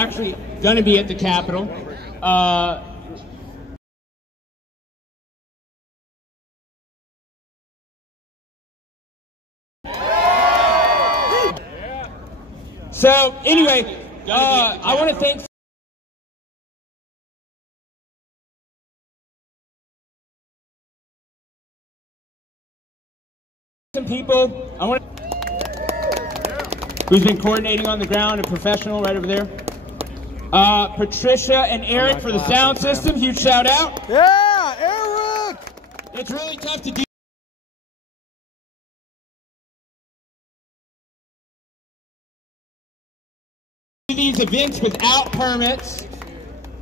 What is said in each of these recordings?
actually going to be at the Capitol. So anyway, I want to thank some people. Who's been coordinating on the ground, a professional right over there. Patricia and Eric for the sound system. Huge shout out. Yeah, Eric! It's really tough to do these events without permits.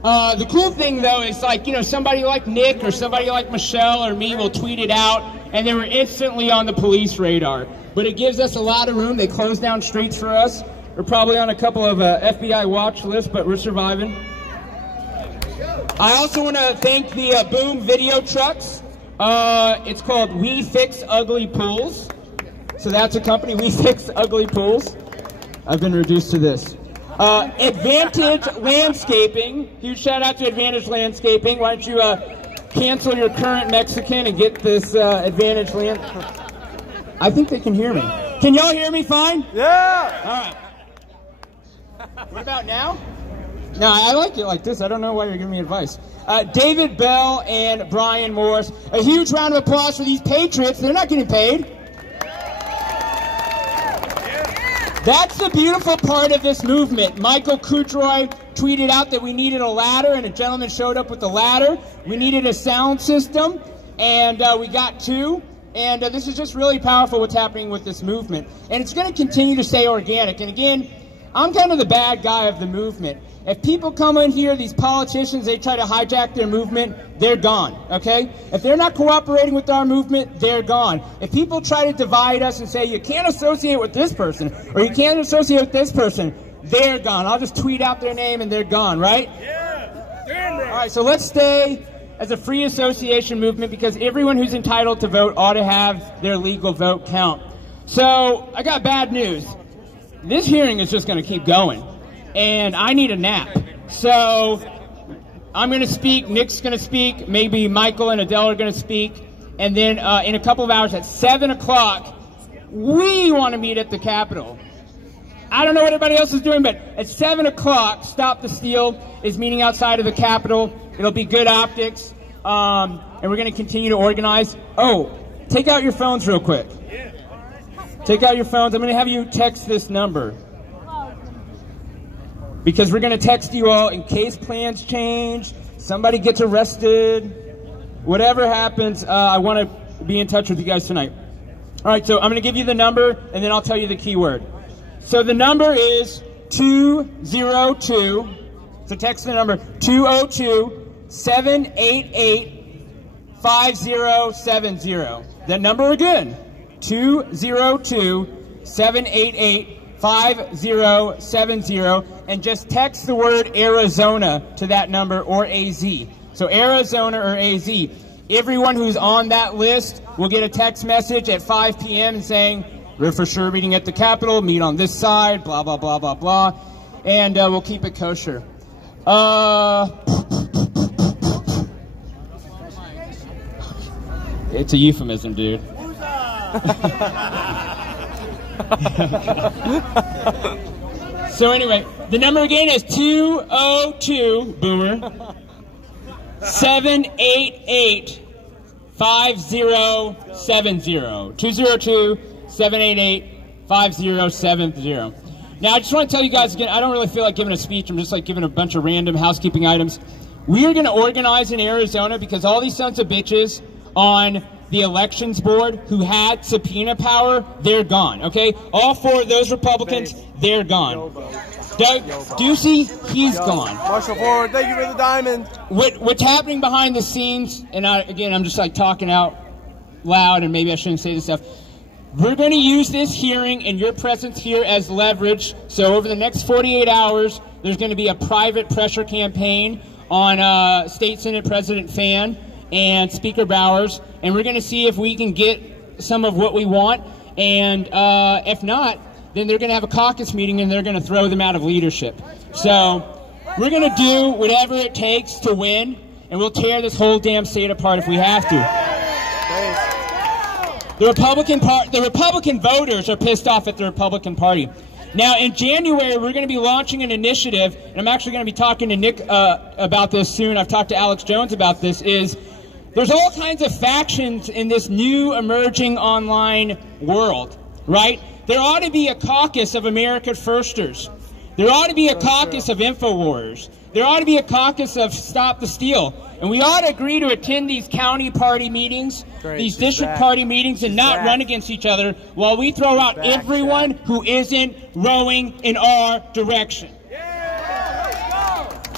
The cool thing though is, like, you know, somebody like Nick or somebody like Michelle or me will tweet it out and then we're instantly on the police radar. But it gives us a lot of room. They close down streets for us. We're probably on a couple of FBI watch lists, but we're surviving. I also want to thank the Boom video trucks. It's called We Fix Ugly Pools. So that's a company, We Fix Ugly Pools. I've been reduced to this. Advantage Landscaping. Huge shout out to Advantage Landscaping. Why don't you cancel your current Mexican and get this Advantage Land. I think they can hear me. Can y'all hear me fine? Yeah! All right. What about now? No, I like it like this. I don't know why you're giving me advice. David Bell and Brian Morris. A huge round of applause for these patriots. They're not getting paid. That's the beautiful part of this movement. Michael Kudroy tweeted out that we needed a ladder, and a gentleman showed up with the ladder. We needed a sound system, and we got two. And this is just really powerful what's happening with this movement. And it's going to continue to stay organic. And again, I'm kind of the bad guy of the movement. If people come in here, these politicians, they try to hijack their movement, they're gone, okay? If they're not cooperating with our movement, they're gone. If people try to divide us and say, you can't associate with this person, or you can't associate with this person, they're gone. I'll just tweet out their name and they're gone, right? Yeah, damn right. All right, so let's stay as a free association movement, because everyone who's entitled to vote ought to have their legal vote count. So I got bad news. This hearing is just going to keep going, and I need a nap. So I'm going to speak, Nick's going to speak, maybe Michael and Adele are going to speak, and then in a couple of hours at 7 o'clock, we want to meet at the Capitol. I don't know what everybody else is doing, but at 7 o'clock, Stop the Steal is meeting outside of the Capitol. It'll be good optics, and we're going to continue to organize. Oh, take out your phones real quick. Take out your phones. I'm going to have you text this number, because we're going to text you all in case plans change, somebody gets arrested, whatever happens. I want to be in touch with you guys tonight. All right, so I'm going to give you the number, and then I'll tell you the keyword. So the number is 202, so text the number 202-788-5070. That number again, 202-788-5070, and just text the word Arizona to that number, or AZ. So Arizona or AZ. Everyone who's on that list will get a text message at 5 p.m. and saying, we're for sure meeting at the Capitol, meet on this side, blah, blah, blah, blah, blah. And we'll keep it kosher. It's a euphemism, dude. So anyway, the number again is 202, Boomer, 788-5070. 202-788-5070. Now, I just want to tell you guys again, I don't really feel like giving a speech. I'm just like giving a bunch of random housekeeping items. We are going to organize in Arizona, because all these sons of bitches on the elections board who had subpoena power, they're gone, okay? All four of those Republicans, they're gone. Doug Ducey, he's gone. Marshall Ford, thank you for the diamond. What's happening behind the scenes, and again, I'm just like talking out loud, and maybe I shouldn't say this stuff. We're going to use this hearing and your presence here as leverage. So over the next 48 hours, there's going to be a private pressure campaign on State Senate President Fan and Speaker Bowers, and we're going to see if we can get some of what we want, and if not, then they're going to have a caucus meeting and they're going to throw them out of leadership. So we're going to do whatever it takes to win, and we'll tear this whole damn state apart if we have to. The Republican voters are pissed off at the Republican Party. Now, in January, we're going to be launching an initiative, and I'm actually going to be talking to Nick about this soon. I've talked to Alex Jones about this, there's all kinds of factions in this new emerging online world, right? There ought to be a caucus of America Firsters. There ought to be a caucus of InfoWars. There ought to be a caucus of Stop the Steal. And we ought to agree to attend these county party meetings, these district party meetings, and not run against each other while we throw out everyone who isn't rowing in our direction.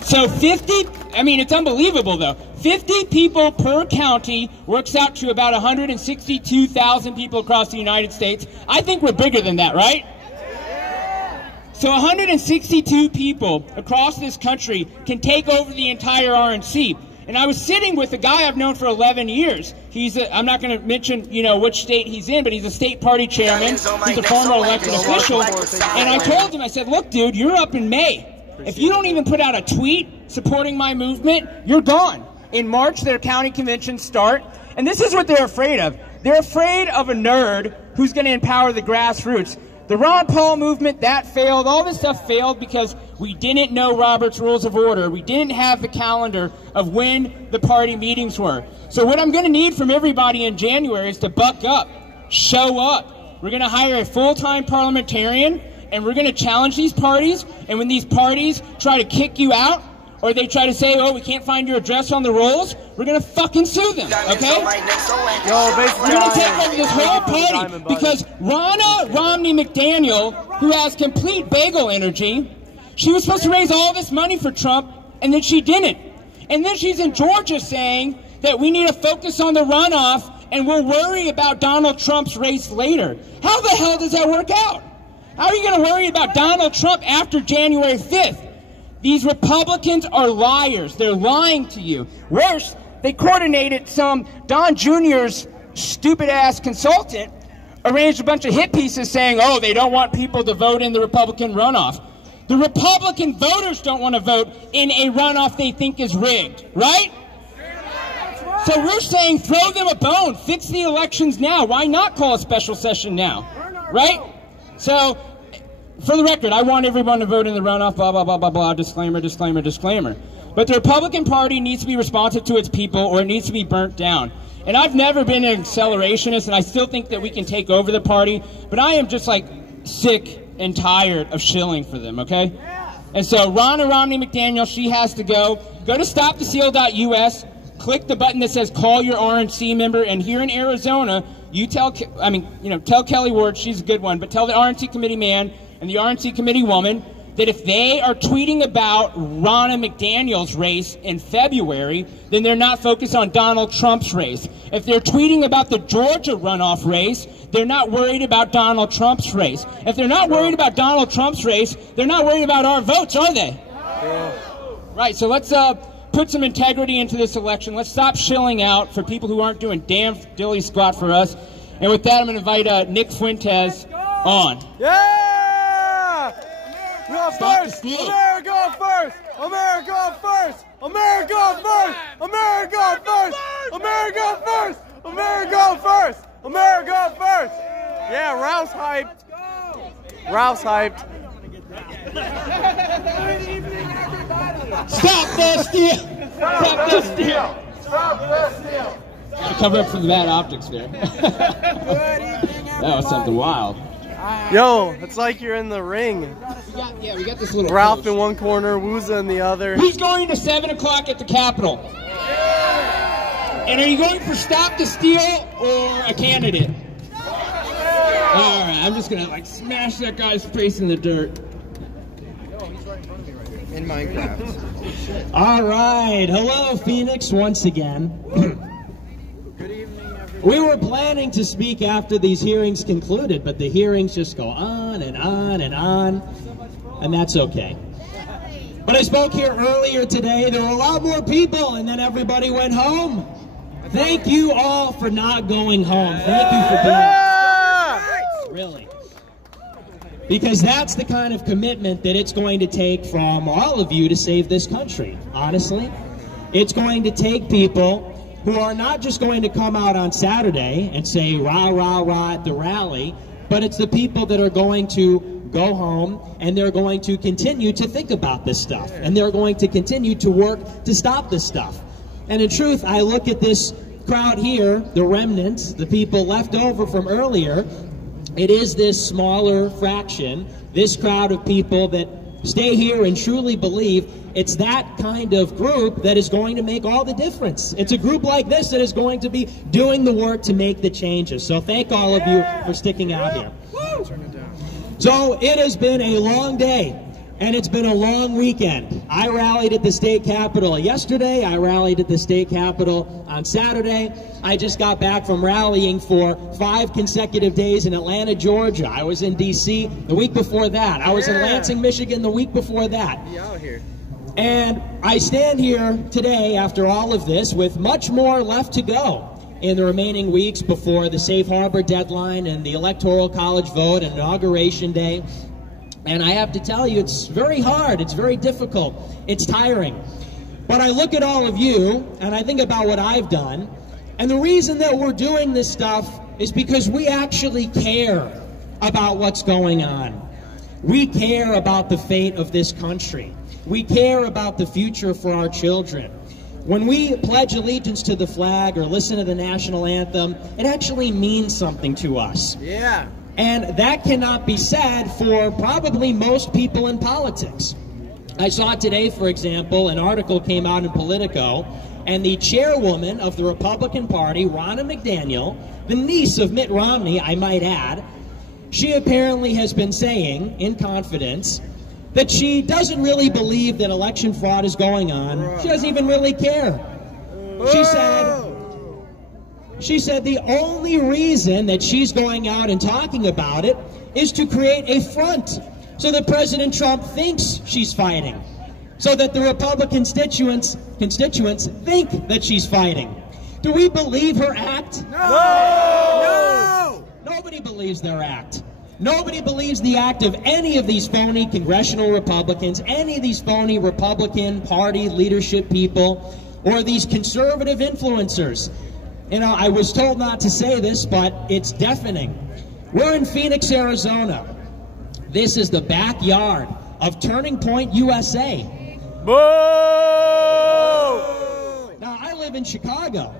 So it's unbelievable though. 50 people per county works out to about 162,000 people across the United States. I think we're bigger than that, right? So 162 people across this country can take over the entire RNC. And I was sitting with a guy I've known for 11 years. I'm not going to mention, which state he's in, but he's a state party chairman. He's a former elected official. And I told him, I said, look, dude, you're up in May. If you don't even put out a tweet supporting my movement, you're gone. In March, their county conventions start. And this is what they're afraid of. They're afraid of a nerd who's going to empower the grassroots. The Ron Paul movement, that failed. All this stuff failed because we didn't know Robert's Rules of Order. We didn't have the calendar of when the party meetings were. So what I'm going to need from everybody in January is to buck up, show up. We're going to hire a full-time parliamentarian, and we're going to challenge these parties. And when these parties try to kick you out, or they try to say, oh, we can't find your address on the rolls, we're going to fucking sue them, okay? We're going to take over this whole party because Ronna Romney McDaniel, who has complete bagel energy, she was supposed to raise all this money for Trump, and then she didn't. And then she's in Georgia saying that we need to focus on the runoff, and we'll worry about Donald Trump's race later. How the hell does that work out? How are you going to worry about Donald Trump after January 5th? These Republicans are liars. They're lying to you. Worse, they coordinated Don Jr.'s stupid-ass consultant arranged a bunch of hit pieces saying, oh, they don't want people to vote in the Republican runoff. The Republican voters don't want to vote in a runoff they think is rigged, right? So we're saying throw them a bone. Fix the elections now. Why not call a special session now, right? So, for the record, I want everyone to vote in the runoff, blah, blah, blah, blah, blah, disclaimer, disclaimer, disclaimer. But the Republican Party needs to be responsive to its people or it needs to be burnt down. And I've never been an accelerationist, and I still think that we can take over the party, but I am just like sick and tired of shilling for them, okay? And so Ronna Romney McDaniel, she has to go. Go to stoptheseal.us, click the button that says call your RNC member, and here in Arizona, you tell Kelly Ward, she's a good one, but tell the RNC committee man and the RNC committee woman that if they are tweeting about Ronna McDaniel's race in February, then they're not focused on Donald Trump's race. If they're tweeting about the Georgia runoff race, they're not worried about Donald Trump's race. If they're not worried about Donald Trump's race, they're not worried about our votes, are they? Yeah. Right, so let's put some integrity into this election. Let's stop shilling out for people who aren't doing damn dilly squat for us. And with that, I'm going to invite Nick Fuentes on. Yeah! We are first! America first! America first! America first! America first! America first! America first! America first! Yeah, Rouse hyped. Rouse hyped. Good evening, everybody. Stop the steal! Stop the steal! Stop the steal! Gotta cover up for the bad optics there. Good evening, everybody. That was something wild. Yo, it's like you're in the ring. We got this little Ralph post. in one corner, Wooza in the other. Who's going to 7 o'clock at the Capitol? And are you going for Stop the Steal or a candidate? Alright, I'm just gonna smash that guy's face in the dirt. In Minecraft. Alright, hello Phoenix once again. Good evening, everybody. We were planning to speak after these hearings concluded, but the hearings just go on and on and on, and that's okay. When I spoke here earlier today, there were a lot more people, and then everybody went home. Thank you all for not going home. Thank you for being here. Really. Because that's the kind of commitment that it's going to take from all of you to save this country, honestly. It's going to take people who are not just going to come out on Saturday and say rah, rah, rah at the rally, but it's the people that are going to go home and they're going to continue to think about this stuff. And they're going to continue to work to stop this stuff. And in truth, I look at this crowd here, the remnants, the people left over from earlier. It is this smaller fraction, this crowd of people that stay here and truly believe it's that kind of group that is going to make all the difference. It's a group like this that is going to be doing the work to make the changes. So thank all of you for sticking out here. So it has been a long day, and it's been a long weekend. I rallied at the state capitol yesterday. I rallied at the state capitol on Saturday. I just got back from rallying for 5 consecutive days in Atlanta, Georgia. I was in D.C. the week before that. I was in Lansing, Michigan the week before that. Be out here. And I stand here today after all of this with much more left to go in the remaining weeks before the safe harbor deadline and the electoral college vote and inauguration day. And I have to tell you, it's very hard, it's very difficult, it's tiring. But I look at all of you and I think about what I've done, and the reason that we're doing this stuff is because we actually care about what's going on. We care about the fate of this country. We care about the future for our children. When we pledge allegiance to the flag or listen to the national anthem, it actually means something to us. Yeah. And that cannot be said for probably most people in politics. I saw today, for example, an article came out in Politico, and the chairwoman of the Republican Party, Ronna McNeil, the niece of Mitt Romney, I might add, she apparently has been saying, in confidence, that she doesn't really believe that election fraud is going on. She doesn't even really care. She said the only reason that she's going out and talking about it is to create a front so that President Trump thinks she's fighting, so that the Republican constituents think that she's fighting. Do we believe her act? No! Nobody believes their act. Nobody believes the act of any of these phony congressional Republicans, any of these phony Republican Party leadership people, or these conservative influencers. You know, I was told not to say this, but it's deafening. We're in Phoenix, Arizona. This is the backyard of Turning Point USA. Boo! Now, I live in Chicago.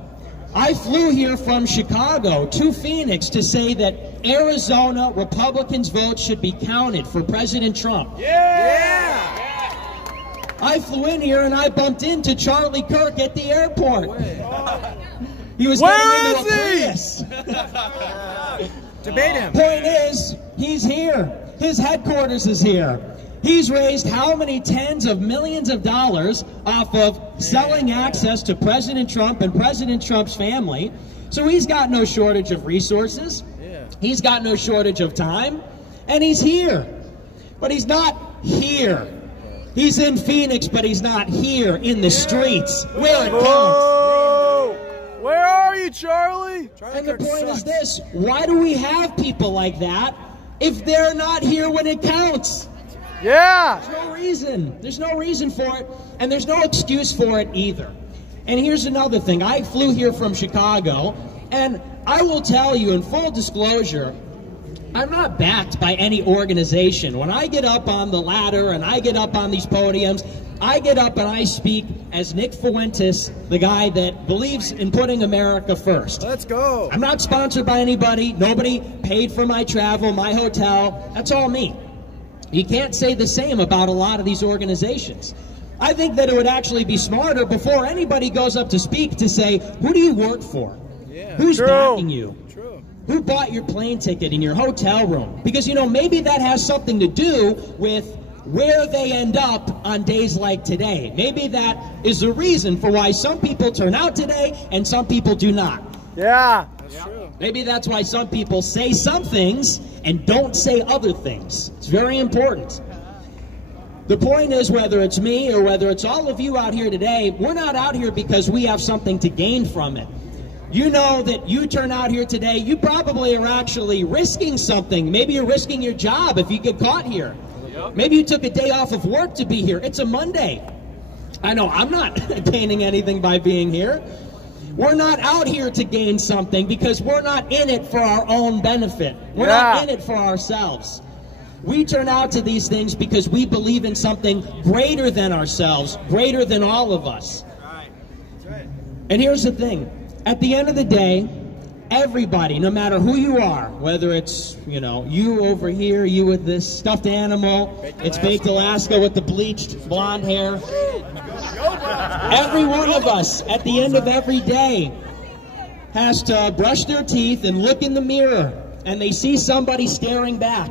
I flew here from Chicago to Phoenix to say that Arizona Republicans' votes should be counted for President Trump. Yeah! I flew in here and I bumped into Charlie Kirk at the airport. He was Where getting into is a he? Prius. Debate him. Point is, he's here. His headquarters is here. He's raised how many tens of millions of dollars off of selling access to President Trump and President Trump's family. So he's got no shortage of resources. He's got no shortage of time. And he's here. But he's not here. He's in Phoenix, but he's not here in the streets where it counts. Whoa! Where are you, Charlie? And the point is this: why do we have people like that if they're not here when it counts? Yeah! There's no reason. There's no reason for it, and there's no excuse for it either. And here's another thing. I flew here from Chicago, and I will tell you in full disclosure, I'm not backed by any organization. When I get up on the ladder and I get up on these podiums, I get up and I speak as Nick Fuentes, the guy that believes in putting America first. Let's go. I'm not sponsored by anybody. Nobody paid for my travel, my hotel. That's all me. You can't say the same about a lot of these organizations. I think that it would actually be smarter before anybody goes up to speak to say, who do you work for? Yeah. Who's True. backing you? True. Who bought your plane ticket and your hotel room? Because, you know, maybe that has something to do with where they end up on days like today. Maybe that is the reason for why some people turn out today and some people do not. Yeah. That's true. Maybe that's why some people say some things and don't say other things. It's very important. The point is, whether it's me or whether it's all of you out here today, we're not out here because we have something to gain from it. You know that you turn out here today, you probably are actually risking something. Maybe you're risking your job if you get caught here. Maybe you took a day off of work to be here. It's a Monday. I know I'm not gaining anything by being here. We're not out here to gain something because we're not in it for our own benefit. We're not in it for ourselves. We turn out to these things because we believe in something greater than ourselves, greater than all of us. And here's the thing. At the end of the day, everybody, no matter who you are, whether it's, you over here, you with this stuffed animal, it's Baked Alaska with the bleached blonde hair. Every one of us, at the end of every day, has to brush their teeth and look in the mirror, and they see somebody staring back.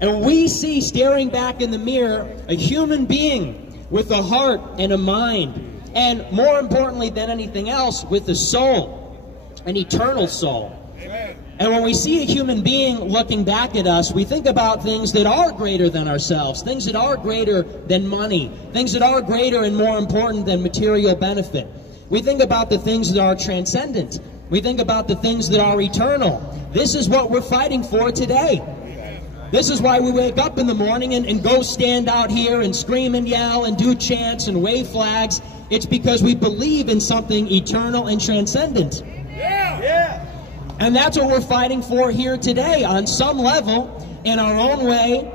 And we see staring back in the mirror a human being with a heart and a mind. And more importantly than anything else, with a soul, an eternal soul. Amen. And when we see a human being looking back at us, we think about things that are greater than ourselves, things that are greater than money, things that are greater and more important than material benefit. We think about the things that are transcendent. We think about the things that are eternal. This is what we're fighting for today. This is why we wake up in the morning and go stand out here and scream and yell and do chants and wave flags. It's because we believe in something eternal and transcendent. And that's what we're fighting for here today on some level, in our own way,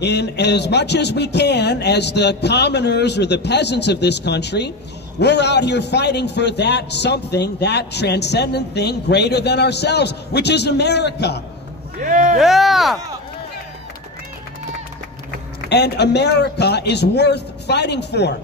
in as much as we can, as the commoners or the peasants of this country. We're out here fighting for that something, that transcendent thing greater than ourselves, which is America. And America is worth fighting for.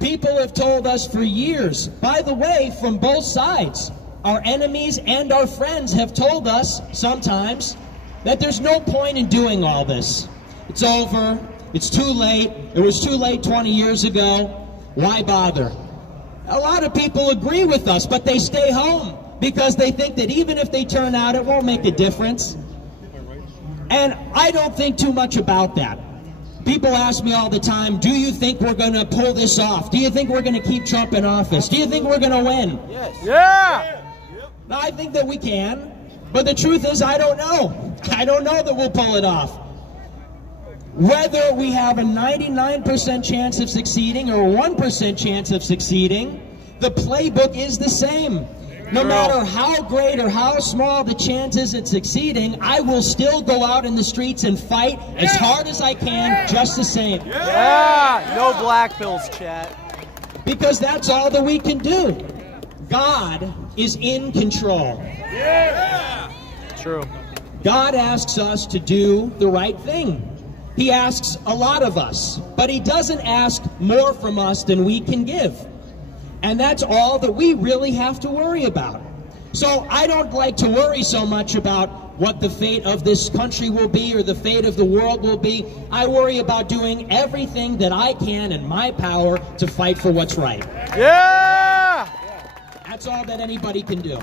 People have told us for years, by the way, from both sides, our enemies and our friends have told us sometimes that there's no point in doing all this. It's over. It's too late. It was too late 20 years ago. Why bother? A lot of people agree with us, but they stay home because they think that even if they turn out, it won't make a difference. And I don't think too much about that. People ask me all the time, do you think we're going to pull this off? Do you think we're going to keep Trump in office? Do you think we're going to win? Now, I think that we can, but the truth is I don't know. I don't know that we'll pull it off. Whether we have a 99% chance of succeeding or a 1% chance of succeeding, the playbook is the same. No matter how great or how small the chances at succeeding, I will still go out in the streets and fight as hard as I can, just the same. No black pills, chat. Because that's all that we can do. God is in control. True. God asks us to do the right thing. He asks a lot of us, but he doesn't ask more from us than we can give. And that's all that we really have to worry about. So I don't like to worry so much about what the fate of this country will be or the fate of the world will be. I worry about doing everything that I can in my power to fight for what's right. That's all that anybody can do.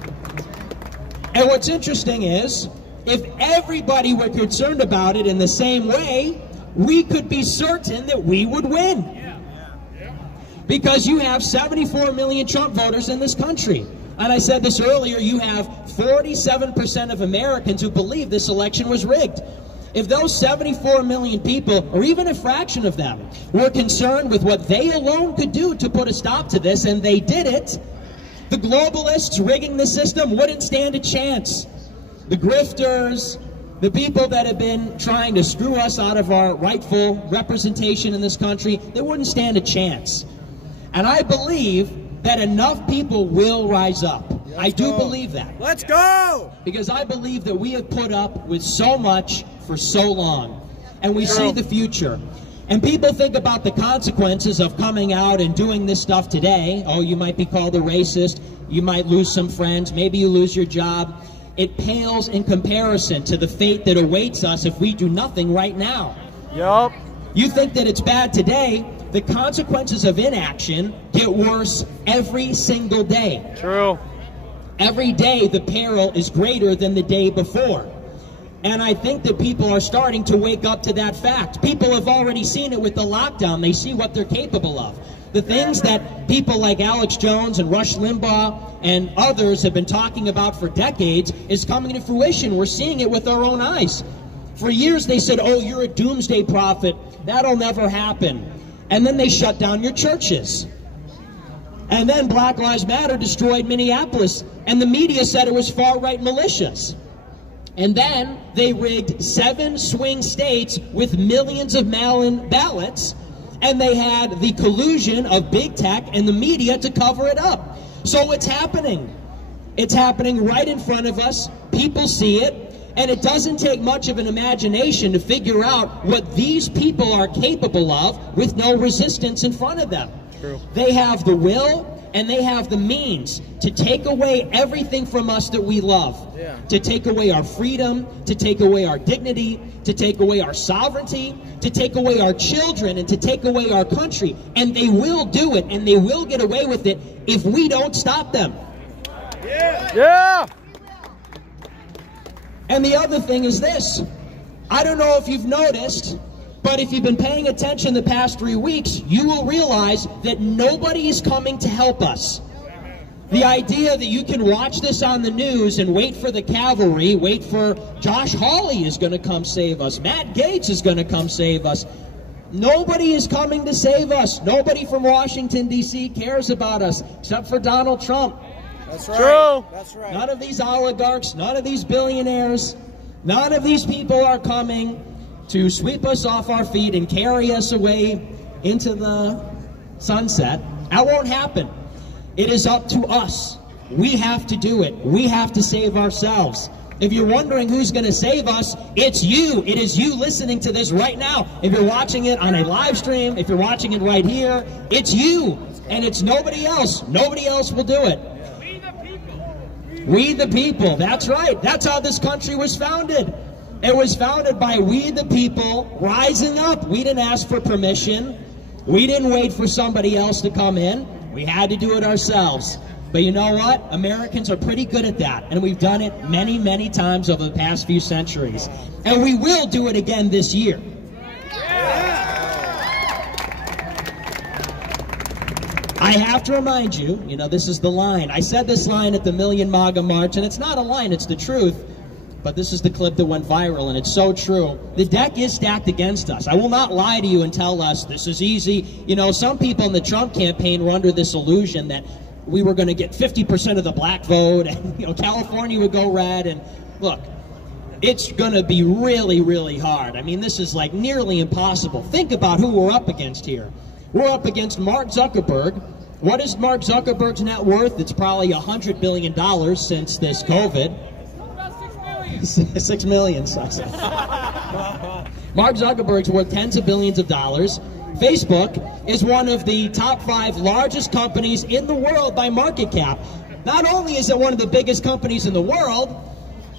And what's interesting is, if everybody were concerned about it in the same way, we could be certain that we would win. Because you have 74 million Trump voters in this country. And I said this earlier, you have 47% of Americans who believe this election was rigged. If those 74 million people, or even a fraction of them, were concerned with what they alone could do to put a stop to this, and they did it, the globalists rigging the system wouldn't stand a chance. The grifters, the people that have been trying to screw us out of our rightful representation in this country, they wouldn't stand a chance. And I believe that enough people will rise up. I do believe that. Let's go! Because I believe that we have put up with so much for so long. And we see the future. And people think about the consequences of coming out and doing this stuff today. Oh, you might be called a racist. You might lose some friends. Maybe you lose your job. It pales in comparison to the fate that awaits us if we do nothing right now. You think that it's bad today. The consequences of inaction get worse every single day. Every day the peril is greater than the day before. And I think that people are starting to wake up to that fact. People have already seen it with the lockdown. They see what they're capable of. The things that people like Alex Jones and Rush Limbaugh and others have been talking about for decades is coming to fruition. We're seeing it with our own eyes. For years they said, oh, you're a doomsday prophet. That'll never happen. And then they shut down your churches. And then Black Lives Matter destroyed Minneapolis, and the media said it was far-right militias. And then they rigged 7 swing states with millions of mail-in ballots, and they had the collusion of big tech and the media to cover it up. So it's happening. It's happening right in front of us. People see it. And it doesn't take much of an imagination to figure out what these people are capable of with no resistance in front of them. True. They have the will and they have the means to take away everything from us that we love. Yeah. To take away our freedom, to take away our dignity, to take away our sovereignty, to take away our children, and to take away our country. And they will do it, and they will get away with it if we don't stop them. Yeah! Yeah! And the other thing is this. I don't know if you've noticed, but if you've been paying attention the past 3 weeks, you will realize that nobody is coming to help us. The idea that you can watch this on the news and wait for the cavalry, wait for Josh Hawley is going to come save us, Matt Gaetz is going to come save us. Nobody is coming to save us. Nobody from Washington, D.C. cares about us, except for Donald Trump. That's right. True. That's right. None of these oligarchs, none of these billionaires, none of these people are coming to sweep us off our feet and carry us away into the sunset. That won't happen. It is up to us. We have to do it. We have to save ourselves. If you're wondering who's going to save us, it's you. It is you listening to this right now. If you're watching it on a live stream, if you're watching it right here, it's you. And it's nobody else. Nobody else will do it. We the people, that's right. That's how this country was founded. It was founded by we the people rising up. We didn't ask for permission. We didn't wait for somebody else to come in. We had to do it ourselves. But you know what? Americans are pretty good at that. And we've done it many, many times over the past few centuries. And we will do it again this year. I have to remind you, this is the line. I said this line at the Million MAGA March, and it's not a line, it's the truth. But this is the clip that went viral, and it's so true. The deck is stacked against us. I will not lie to you and tell us this is easy. Some people in the Trump campaign were under this illusion that we were going to get 50% of the black vote, and California would go red. And look, it's going to be really, really hard. I mean, this is like nearly impossible. Think about who we're up against here. We're up against Mark Zuckerberg. What is Mark Zuckerberg's net worth? It's probably $100 billion since this COVID. 6 million. Mark Zuckerberg's worth tens of billions of dollars. Facebook is one of the top 5 largest companies in the world by market cap. Not only is it one of the biggest companies in the world,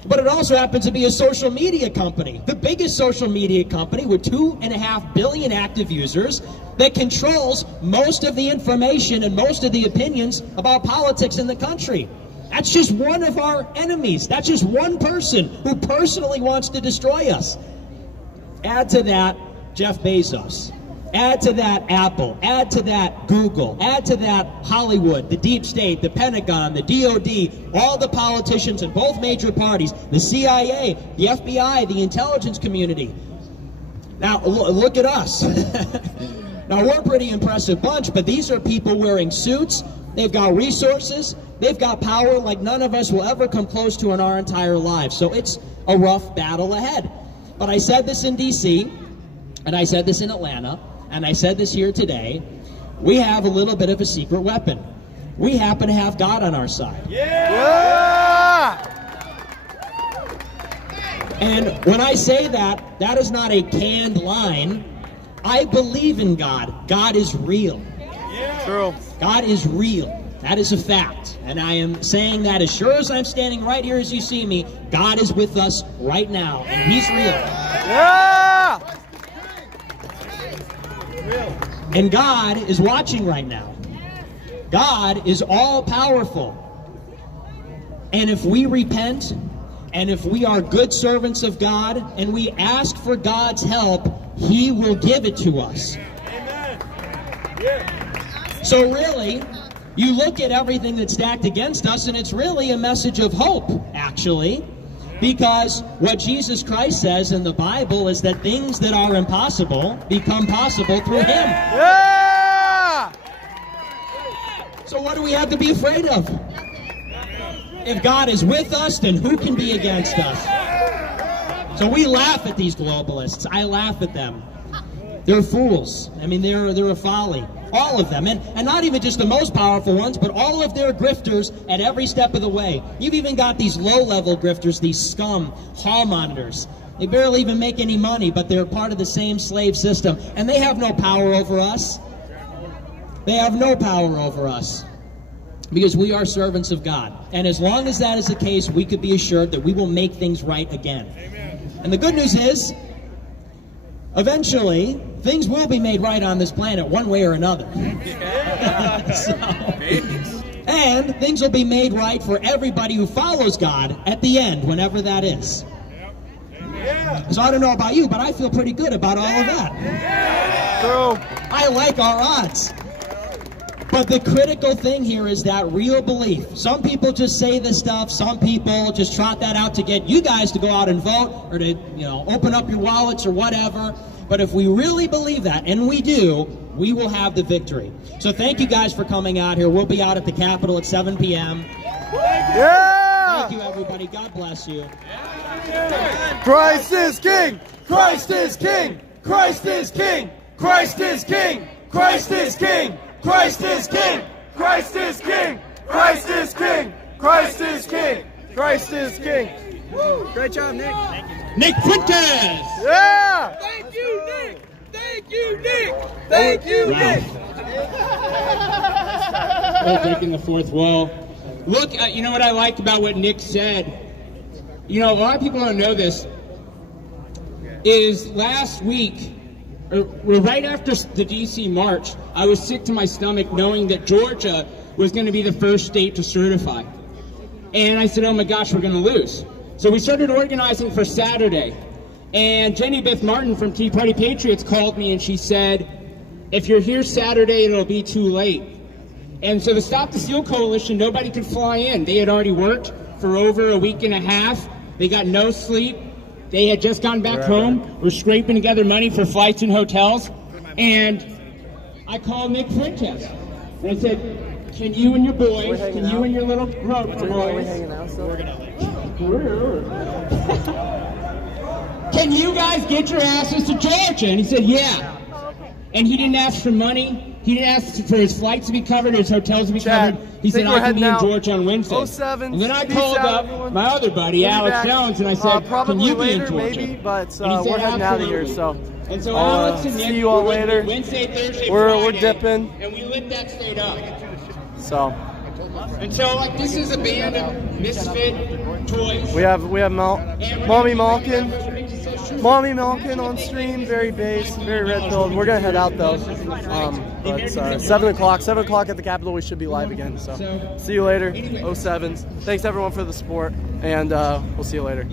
but it also happens to be a social media company. The biggest social media company with 2.5 billion active users that controls most of the information and most of the opinions about politics in the country. That's just one of our enemies. That's just one person who personally wants to destroy us. Add to that Jeff Bezos. Add to that Apple. Add to that Google. Add to that Hollywood, the deep state, the Pentagon, the DOD, all the politicians in both major parties, the CIA, the FBI, the intelligence community. Now, look at us. Now, we're a pretty impressive bunch, but these are people wearing suits. They've got resources. They've got power like none of us will ever come close to in our entire lives. So it's a rough battle ahead. But I said this in D.C., and I said this in Atlanta, and I said this here today. We have a little bit of a secret weapon. We happen to have God on our side. Yeah! And when I say that, that is not a canned line. I believe in God. God is real. True. God is real. That is a fact. And I am saying that as sure as I'm standing right here as you see me, God is with us right now, and He's real. Yeah! And God is watching right now. God is all-powerful. And if we repent, and if we are good servants of God, and we ask for God's help, He will give it to us. Amen. Yeah. So really, you look at everything that's stacked against us, and it's really a message of hope, actually. Because what Jesus Christ says in the Bible is that things that are impossible become possible through Him. Yeah! So what do we have to be afraid of? If God is with us, then who can be against us? So we laugh at these globalists. I laugh at them. They're fools. I mean, they're a folly. All of them. And not even just the most powerful ones, but all of their grifters at every step of the way. You've even got these low-level grifters, these scum, hall monitors. They barely even make any money, but they're part of the same slave system. And they have no power over us. They have no power over us. Because we are servants of God. And as long as that is the case, we could be assured that we will make things right again. Amen. And the good news is, eventually, things will be made right on this planet one way or another. And things will be made right for everybody who follows God at the end, whenever that is. So I don't know about you, but I feel pretty good about all of that. I like our odds. But the critical thing here is that real belief. Some people just say this stuff. Some people just trot that out to get you guys to go out and vote or to, open up your wallets or whatever. But if we really believe that, and we do, we will have the victory. So thank you guys for coming out here. We'll be out at the Capitol at 7 p.m. Yeah! Thank you, everybody. God bless you. Christ is King! Christ is King! Christ is King! Christ is King! Christ is King! Christ is King! Christ is King! Christ is King! Christ is King! Christ is King! Great job, Nick. Nick Fuentes! Yeah! Thank you, Nick. Thank you, Nick. Thank you, Nick. Breaking the fourth wall. Look, you know what I liked about what Nick said? A lot of people don't know this, is last week, or right after the D.C. march, I was sick to my stomach knowing that Georgia was going to be the first state to certify. And I said, oh my gosh, we're going to lose. So we started organizing for Saturday. And Jenny Beth Martin from Tea Party Patriots called me and she said, if you're here Saturday, it'll be too late. And so the Stop the Steal Coalition, nobody could fly in. They had already worked for over a week and a half. They got no sleep. They had just gone back home. We're scraping together money for flights and hotels. And I called Nick Fuentes. And I said, can you and your boys, can you and your little road boys, can you guys get your asses to Georgia? And he said, yeah. And he didn't ask for money. He didn't ask for his flights to be covered, his hotels to be covered. He said, I can be in Georgia on Wednesday. 07, and then I called up my other buddy, Alex Jones, and I said, can you be in Georgia? Maybe, but and he said, we're heading out of here, so. And so Alex and Nick, see you all later. Wednesday, Thursday, we're Friday, dipping. And we lit that state up. So. And so, this is a band of misfit toys. We have Mommy Malkin on stream, very bass, very red pilled. We're gonna head out though. But 7 o'clock at the Capitol, we should be live again. So see you later. 07s. Thanks everyone for the support, and we'll see you later.